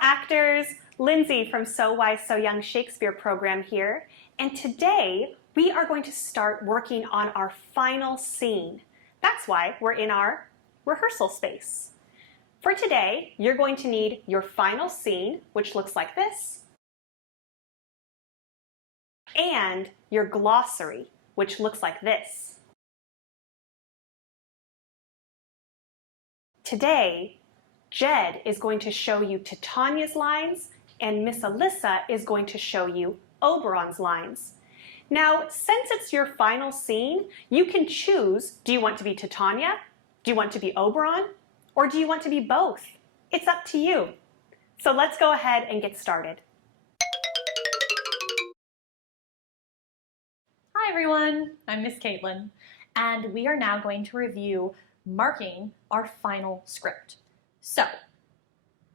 actors. Lindsay from So Wise, So Young Shakespeare program here. And today we are going to start working on our final scene. That's why we're in our rehearsal space. For today, you're going to need your final scene, which looks like this, and your glossary, which looks like this. Today, Jed is going to show you Tonyas Lines, and Miss Alyssa is going to show you Oberon's Lines. Now, since it's your final scene, you can choose, do you want to be Titania? Do you want to be Oberon? Or do you want to be both? It's up to you. So let's go ahead and get started. Hi everyone, I'm Miss Caitlin, and we are now going to review marking our final script. So,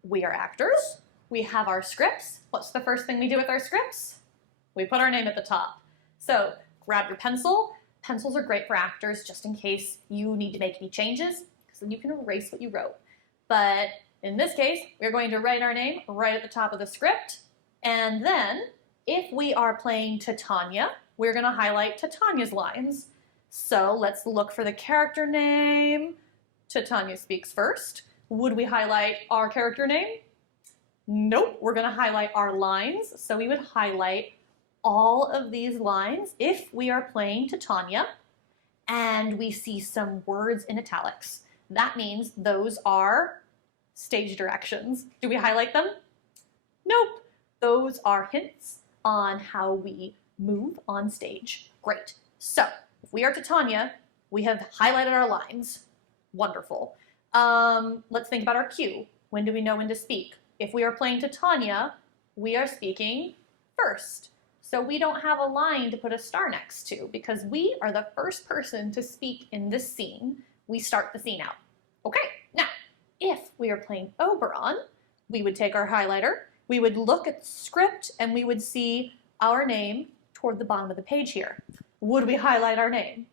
we are actors, we have our scripts. What's the first thing we do with our scripts? We put our name at the top. So, grab your pencil. Pencils are great for actors just in case you need to make any changes, because then you can erase what you wrote. But in this case, we're going to write our name right at the top of the script, and then if we are playing Titania, we're going to highlight Titania's lines. So let's look for the character name. Titania speaks first. Would we highlight our character name? Nope, we're going to highlight our lines. So we would highlight all of these lines if we are playing Titania and we see some words in italics. That means those are stage directions. Do we highlight them? Nope, those are hints on how we move on stage. Great. So if we are Titania, we have highlighted our lines. Wonderful. Let's think about our cue. When do we know when to speak? If we are playing Titania, we are speaking first. So we don't have a line to put a star next to because we are the first person to speak in this scene. We start the scene out. Okay, now, if we are playing Oberon, we would take our highlighter, we would look at the script, and we would see our name toward the bottom of the page here. Would we highlight our name?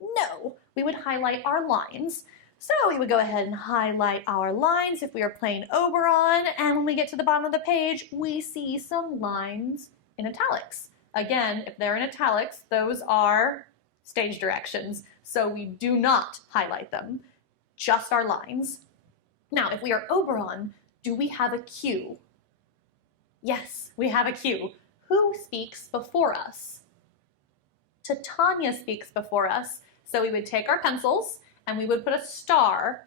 No, we would highlight our lines. So we would go ahead and highlight our lines if we are playing Oberon, and when we get to the bottom of the page, we see some lines in italics. Again, if they're in italics, those are stage directions, so we do not highlight them, just our lines. Now, if we are Oberon, do we have a cue? Yes, we have a cue. Who speaks before us? Titania speaks before us, so we would take our pencils and we would put a star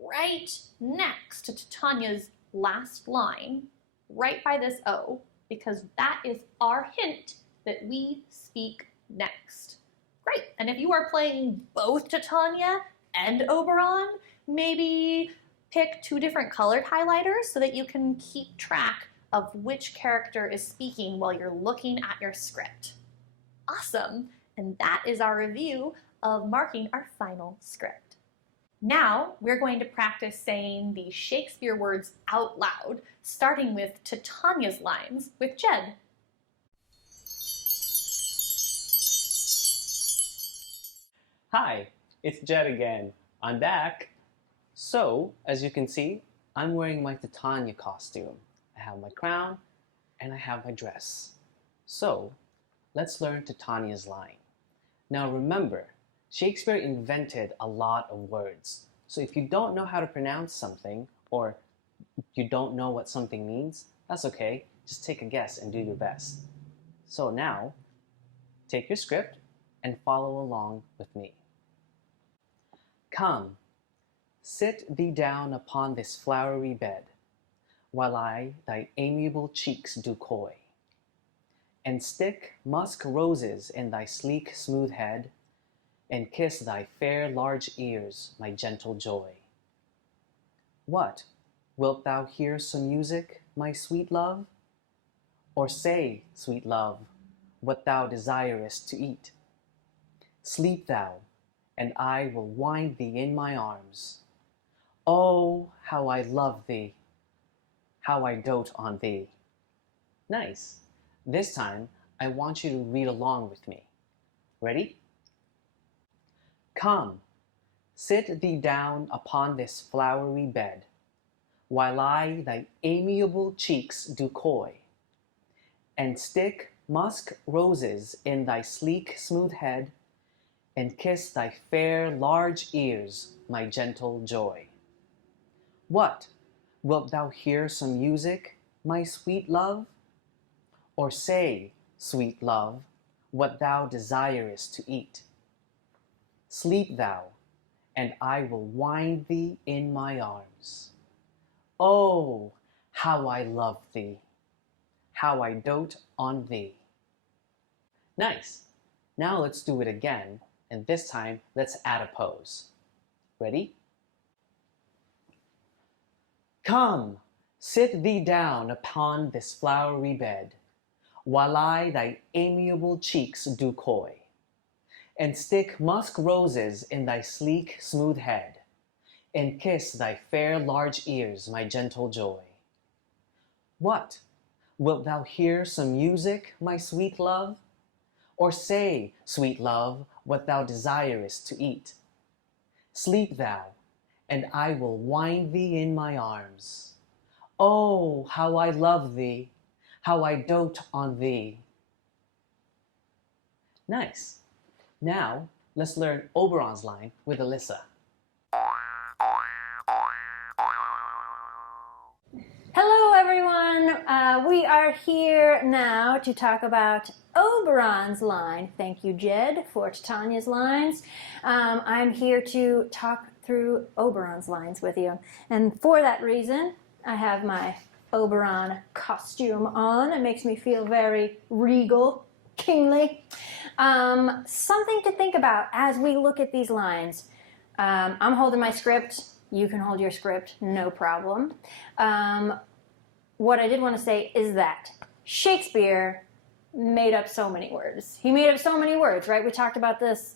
right next to Titania's last line, right by this O, because that is our hint that we speak next. Great, and if you are playing both Titania and Oberon, maybe pick two different colored highlighters so that you can keep track of which character is speaking while you're looking at your script. Awesome, and that is our review of marking our final script. Now we're going to practice saying the Shakespeare words out loud, starting with Titania's lines with Jed. Hi, it's Jed again. I'm back. So, as you can see, I'm wearing my Titania costume. I have my crown and I have my dress. So, let's learn Titania's line. Now remember, Shakespeare invented a lot of words. So if you don't know how to pronounce something, or you don't know what something means, that's okay. Just take a guess and do your best. So now, take your script and follow along with me. Come, sit thee down upon this flowery bed, while I thy amiable cheeks do coy, and stick musk roses in thy sleek smooth head, and kiss thy fair large ears, my gentle joy. What, wilt thou hear some music, my sweet love? Or say, sweet love, what thou desirest to eat? Sleep thou, and I will wind thee in my arms. Oh, how I love thee, how I dote on thee. Nice. This time, I want you to read along with me. Ready? Come, sit thee down upon this flowery bed, while I thy amiable cheeks do coy, and stick musk roses in thy sleek smooth head, and kiss thy fair large ears, my gentle joy. What, wilt thou hear some music, my sweet love? Or say, sweet love, what thou desirest to eat? Sleep thou, and I will wind thee in my arms. Oh, how I love thee, how I dote on thee. Nice. Now let's do it again, and this time let's add a pose. Ready? Come, sit thee down upon this flowery bed, while I thy amiable cheeks do coy, and stick musk roses in thy sleek smooth head, and kiss thy fair large ears, my gentle joy. What, wilt thou hear some music, my sweet love? Or say, sweet love, what thou desirest to eat? Sleep thou, and I will wind thee in my arms. Oh, how I love thee, how I dote on thee. Nice. Now, let's learn Oberon's line with Alyssa. Hello everyone! We are here now to talk about Oberon's line. Thank you, Jed, for Tonyas Lines. I'm here to talk through Oberon's lines with you. And for that reason, I have my Oberon costume on. It makes me feel very regal, kingly. Something to think about as we look at these lines. I'm holding my script. You can hold your script, no problem. What I did want to say is that Shakespeare made up so many words. He made up so many words, right? We talked about this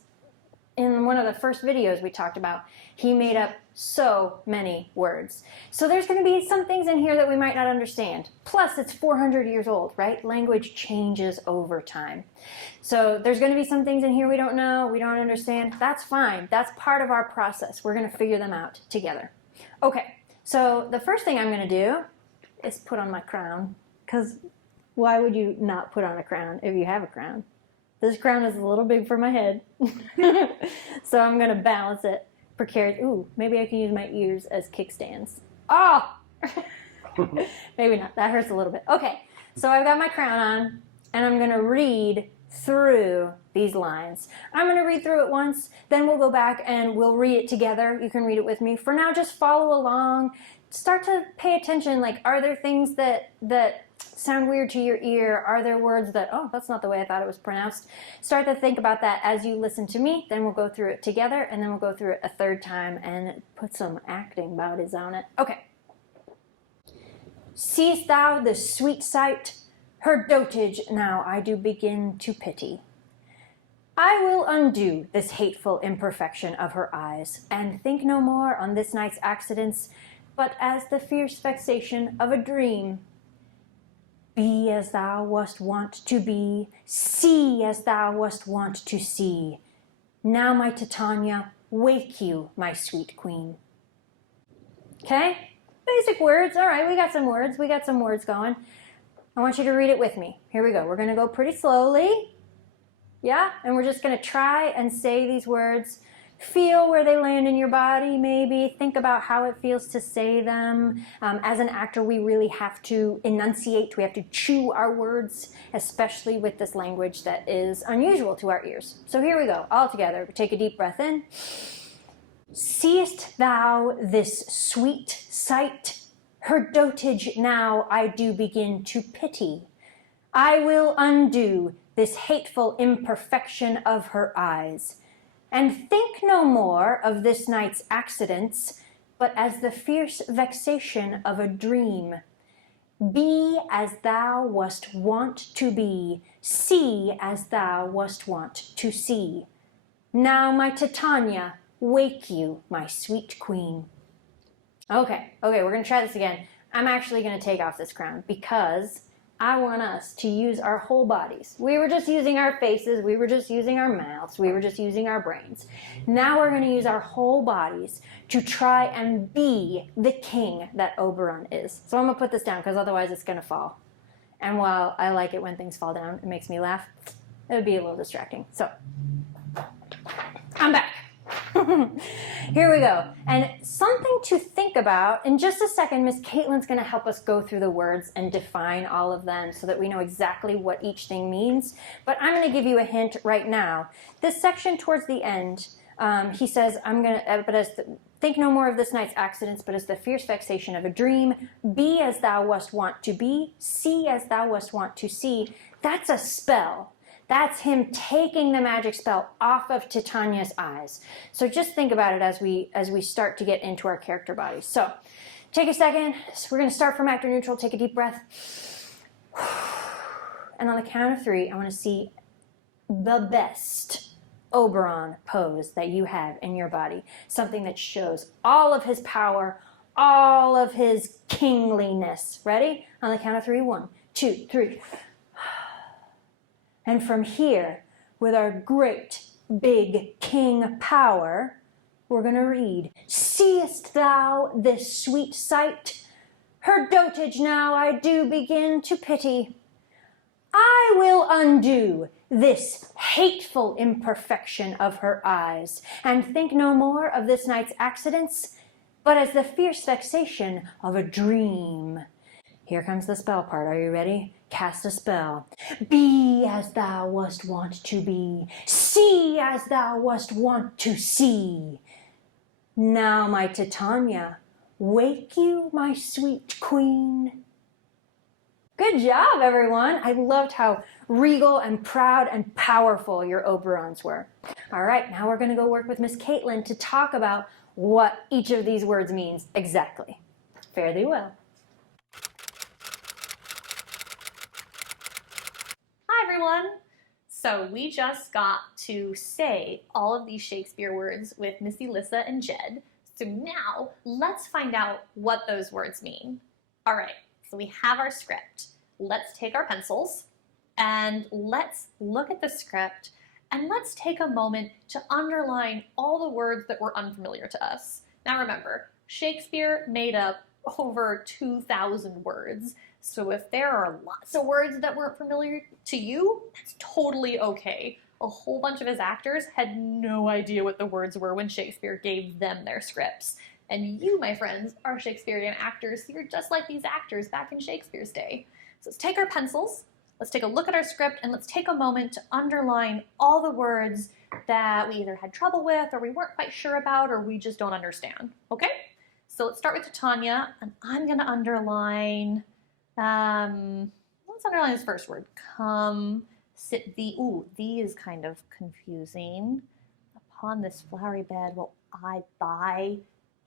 in one of the first videos we talked about. He made up so many words. So there's going to be some things in here that we might not understand. Plus, it's 400 years old, right? Language changes over time. So there's going to be some things in here we don't know, we don't understand. That's fine. That's part of our process. We're going to figure them out together. Okay, so the first thing I'm going to do is put on my crown. Because why would you not put on a crown if you have a crown? This crown is a little big for my head. So I'm going to balance it precariously. Ooh, maybe I can use my ears as kickstands. Oh! Maybe not. That hurts a little bit. Okay, so I've got my crown on, and I'm going to read through these lines. I'm going to read through it once, then we'll go back and we'll read it together. You can read it with me. For now, just follow along. Start to pay attention. Like, are there things that sound weird to your ear? Are there words that, oh, that's not the way I thought it was pronounced? Start to think about that as you listen to me. Then we'll go through it together, and then we'll go through it a third time and put some acting bodies on it. Okay. Seest thou the sweet sight? Her dotage now I do begin to pity. I will undo this hateful imperfection of her eyes, and think no more on this night's accidents, but as the fierce vexation of a dream. Be as thou wast wont to be, see as thou wast wont to see. Now, my Titania, wake you, my sweet queen. Okay? Basic words. All right, we got some words. We got some words going. I want you to read it with me. Here we go. We're going to go pretty slowly. Yeah? And we're just going to try and say these words. Feel where they land in your body, maybe. Think about how it feels to say them. As an actor, we really have to enunciate. We have to chew our words, especially with this language that is unusual to our ears. So here we go, all together. Take a deep breath in. Seest thou this sweet sight? Her dotage now I do begin to pity. I will undo this hateful imperfection of her eyes, and think no more of this night's accidents, but as the fierce vexation of a dream. Be as thou wast wont to be, see as thou wast wont to see. Now, my Titania, wake you, my sweet queen. Okay, we're gonna try this again. I'm actually gonna take off this crown because I want us to use our whole bodies. We were just using our faces, we were just using our mouths, we were just using our brains. Now we're going to use our whole bodies to try and be the king that Oberon is. So I'm going to put this down because otherwise it's going to fall. And while I like it when things fall down, it makes me laugh, it would be a little distracting. So I'm back. Here we go. And something to think about. In just a second, Miss Caitlin's going to help us go through the words and define all of them so that we know exactly what each thing means. But I'm going to give you a hint right now. This section towards the end, he says, think no more of this night's accidents, but as the fierce vexation of a dream. Be as thou wast wont to be. See as thou wast wont to see. That's a spell. That's him taking the magic spell off of Titania's eyes. So just think about it as we start to get into our character bodies. So take a second. So we're going to start from actor neutral. Take a deep breath. And on the count of 3, I want to see the best Oberon pose that you have in your body. Something that shows all of his power, all of his kingliness. Ready? On the count of 3, 1, 2, 3. And from here, with our great big king power, we're going to read, Seest thou this sweet sight? Her dotage now I do begin to pity. I will undo this hateful imperfection of her eyes, and think no more of this night's accidents, but as the fierce vexation of a dream. Here comes the spell part. Are you ready? Cast a spell. Be as thou wast wont to be. See as thou wast wont to see. Now, my Titania, wake you, my sweet queen. Good job, everyone. I loved how regal and proud and powerful your Oberons were. All right, now we're going to go work with Miss Caitlin to talk about what each of these words means exactly. Fare thee well. Hi everyone! So we just got to say all of these Shakespeare words with Missy, Lissa, and Jed. So now let's find out what those words mean. All right, so we have our script. Let's take our pencils and let's look at the script and let's take a moment to underline all the words that were unfamiliar to us. Now remember, Shakespeare made up over 2,000 words. So if there are lots of words that weren't familiar to you, that's totally okay. A whole bunch of his actors had no idea what the words were when Shakespeare gave them their scripts. And you, my friends, are Shakespearean actors. You're just like these actors back in Shakespeare's day. So let's take our pencils, let's take a look at our script, and let's take a moment to underline all the words that we either had trouble with, or we weren't quite sure about, or we just don't understand, okay? So let's start with Titania, and I'm gonna underline, let's underline this first word. Come, sit thee. Ooh, thee is kind of confusing. Upon this flowery bed will I buy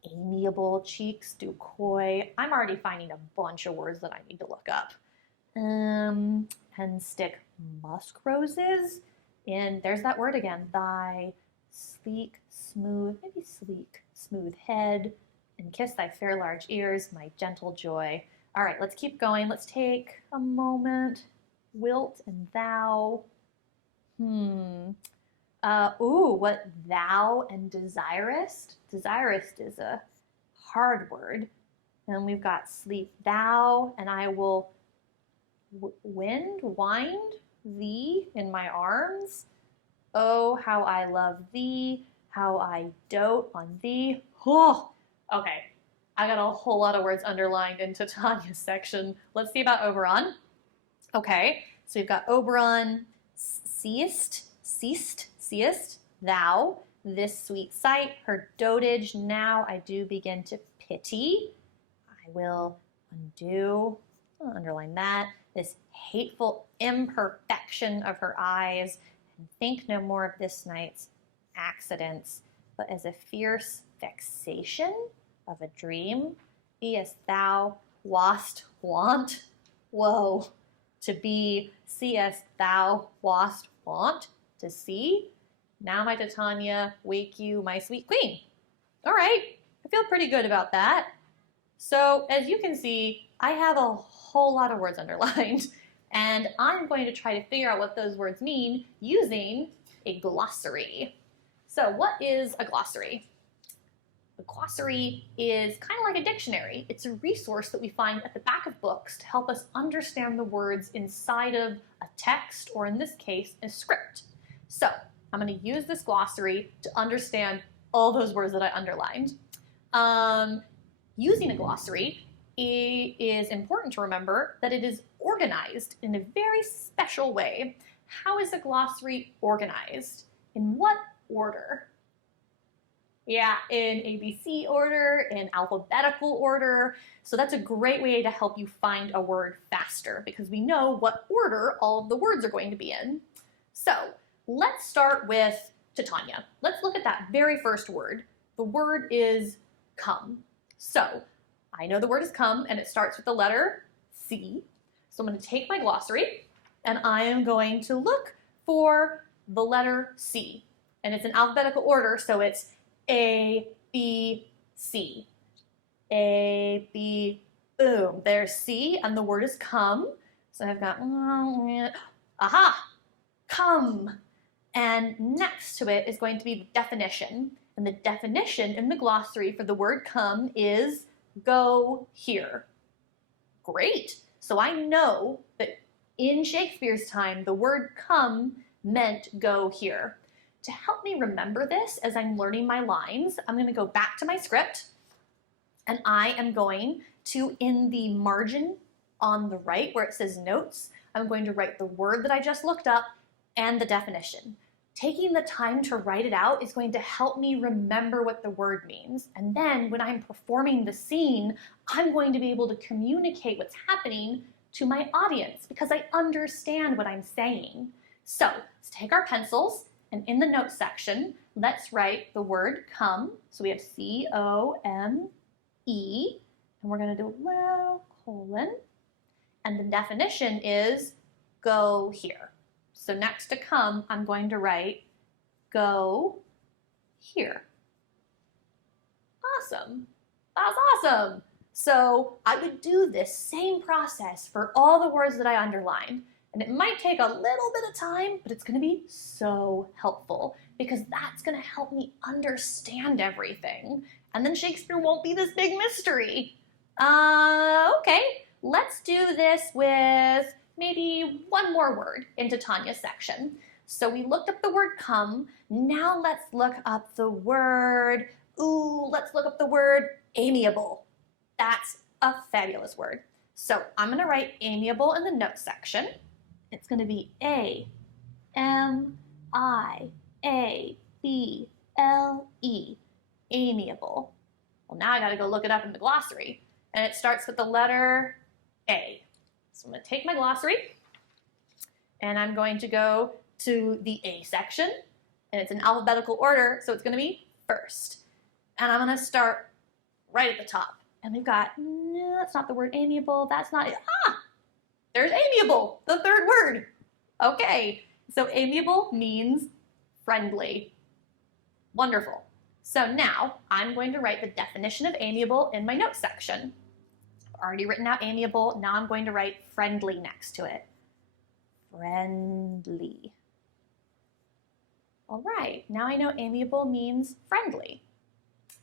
amiable cheeks do coy. I'm already finding a bunch of words that I need to look up. And stick musk roses in, there's that word again, thy sleek, smooth, maybe sleek, smooth head, and kiss thy fair large ears, my gentle joy. All right, let's keep going. Let's take a moment. Wilt and thou. What thou and desirest? Desirest is a hard word. And we've got sleep thou, and I will wind thee in my arms. Oh, how I love thee, how I dote on thee. Oh, okay. I got a whole lot of words underlined in Titania's section. Let's see about Oberon. Okay, so we've got Oberon, seest, thou, this sweet sight, her dotage, now I do begin to pity. I will undo, I'll underline that, this hateful imperfection of her eyes, and think no more of this night's accidents, but as a fierce vexation of a dream, be as thou wast wont. Whoa. To be, see as thou wast wont to see. Now, my Titania, wake you, my sweet queen. All right, I feel pretty good about that. So, as you can see, I have a whole lot of words underlined. And I'm going to try to figure out what those words mean using a glossary. So what is a glossary? A glossary is kind of like a dictionary. It's a resource that we find at the back of books to help us understand the words inside of a text, or in this case, a script. So I'm going to use this glossary to understand all those words that I underlined. Using a glossary, it is important to remember that it is organized in a very special way. How is a glossary organized? In what order? Yeah, in ABC order, in alphabetical order. So that's a great way to help you find a word faster because we know what order all of the words are going to be in. So let's start with Titania. Let's look at that very first word. The word is come. So I know the word is come and it starts with the letter C. So I'm going to take my glossary and I am going to look for the letter C. And it's in alphabetical order, so it's A, B, C. A, B, boom. There's C, and the word is come. So I've got, aha, come. And next to it is going to be the definition. And the definition in the glossary for the word come is go here. Great. So I know that in Shakespeare's time, the word come meant go here. To help me remember this as I'm learning my lines, I'm going to go back to my script and I am going to, in the margin on the right where it says notes, I'm going to write the word that I just looked up and the definition. Taking the time to write it out is going to help me remember what the word means. And then when I'm performing the scene, I'm going to be able to communicate what's happening to my audience because I understand what I'm saying. So let's take our pencils and in the notes section, let's write the word come. So we have C-O-M-E, and we're going to do a little colon. And the definition is go here. So next to come, I'm going to write go here. Awesome. That's awesome. So I would do this same process for all the words that I underlined. And it might take a little bit of time, but it's going to be so helpful because that's going to help me understand everything. And then Shakespeare won't be this big mystery. Okay, let's do this with maybe one more word in Titania's section. So we looked up the word come. Now let's look up the word, let's look up the word amiable. That's a fabulous word. So I'm going to write amiable in the notes section. It's going to be A-M-I-A-B-L-E, amiable. Well, now I got to go look it up in the glossary. And it starts with the letter A. So I'm going to take my glossary, and I'm going to go to the A section. And it's in alphabetical order, so it's going to be first. And I'm going to start right at the top. And we've got, no, that's not the word amiable. That's not it. There's amiable, the third word. Okay, so amiable means friendly. Wonderful. So now I'm going to write the definition of amiable in my notes section. I've already written out amiable. Now I'm going to write friendly next to it. Friendly. All right, now I know amiable means friendly.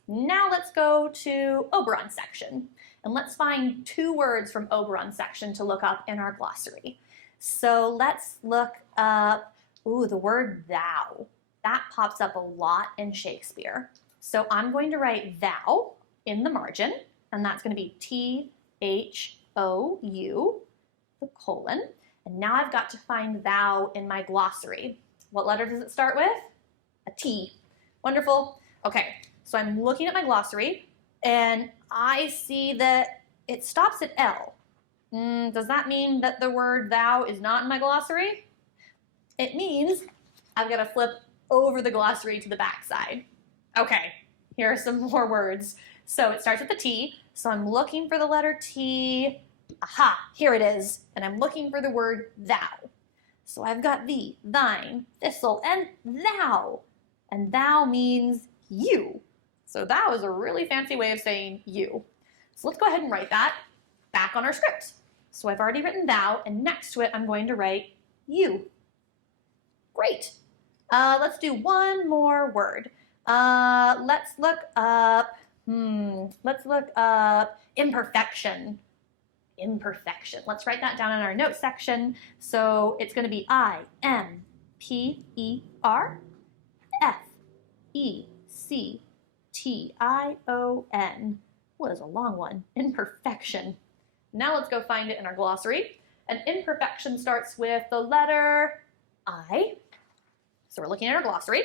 Now let's go to Oberon section. And let's find two words from Oberon section to look up in our glossary. So let's look up, the word thou. That pops up a lot in Shakespeare. So I'm going to write thou in the margin, and that's going to be T-H-O-U, the colon. And now I've got to find thou in my glossary. What letter does it start with? A T. Wonderful. Okay, so I'm looking at my glossary, and I see that it stops at L. Does that mean that the word thou is not in my glossary? It means I've got to flip over the glossary to the back side. Okay, here are some more words. So it starts with the T, so I'm looking for the letter T. Aha, here it is. And I'm looking for the word thou. So I've got thee, thine, thistle, and thou. And thou means you. So thou is a really fancy way of saying you. So let's go ahead and write that back on our script. So I've already written thou, and next to it I'm going to write you. Great. Let's do one more word. Let's look up imperfection. Imperfection. Let's write that down in our notes section. So it's going to be IMPERFECTION. What is a long one? Imperfection. Now let's go find it in our glossary. And imperfection starts with the letter I. So we're looking at our glossary.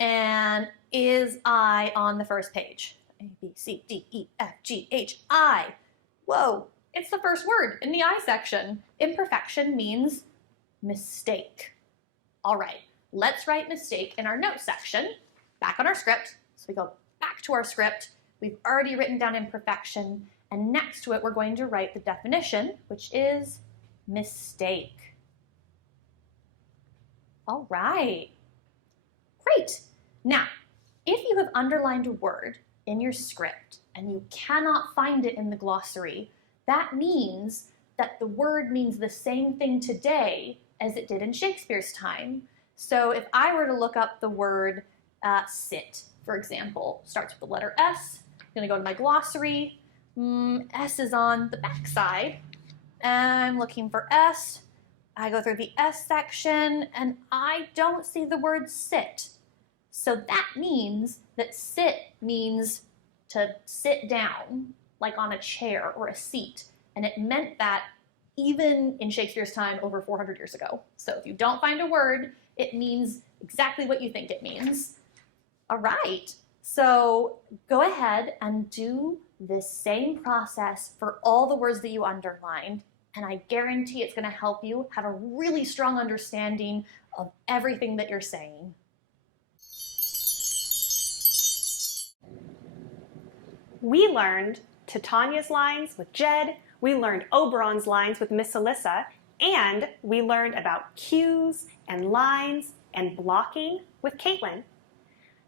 And is I on the first page? A, B, C, D, E, F, G, H, I. Whoa, it's the first word in the I section. Imperfection means mistake. All right, let's write mistake in our notes section, back on our script. So we go back to our script. We've already written down imperfection, and next to it we're going to write the definition, which is mistake. All right, great. Now, if you have underlined a word in your script and you cannot find it in the glossary, that means that the word means the same thing today as it did in Shakespeare's time. So if I were to look up the word sit, for example, starts with the letter S, I'm going to go to my glossary. S is on the back side. I'm looking for S. I go through the S section and I don't see the word sit. So that means that sit means to sit down, like on a chair or a seat. And it meant that even in Shakespeare's time over 400 years ago. So if you don't find a word, it means exactly what you think it means. All right, so go ahead and do this same process for all the words that you underlined. And I guarantee it's going to help you have a really strong understanding of everything that you're saying. We learned Tonyas Lines with Jed, we learned Oberon's Lines with Miss Alyssa, and we learned about cues and lines and blocking with Caitlin.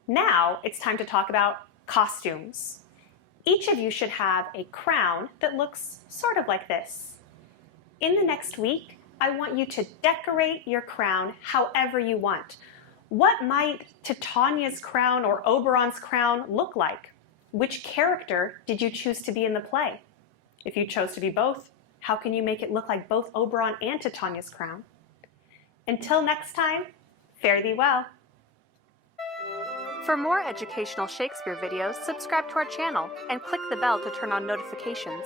Now it's time to talk about costumes. Each of you should have a crown that looks sort of like this. In the next week, I want you to decorate your crown however you want. What might Titania's crown or Oberon's crown look like? Which character did you choose to be in the play? If you chose to be both, how can you make it look like both Oberon and Titania's crown? Until next time, fare thee well. For more educational Shakespeare videos, subscribe to our channel and click the bell to turn on notifications.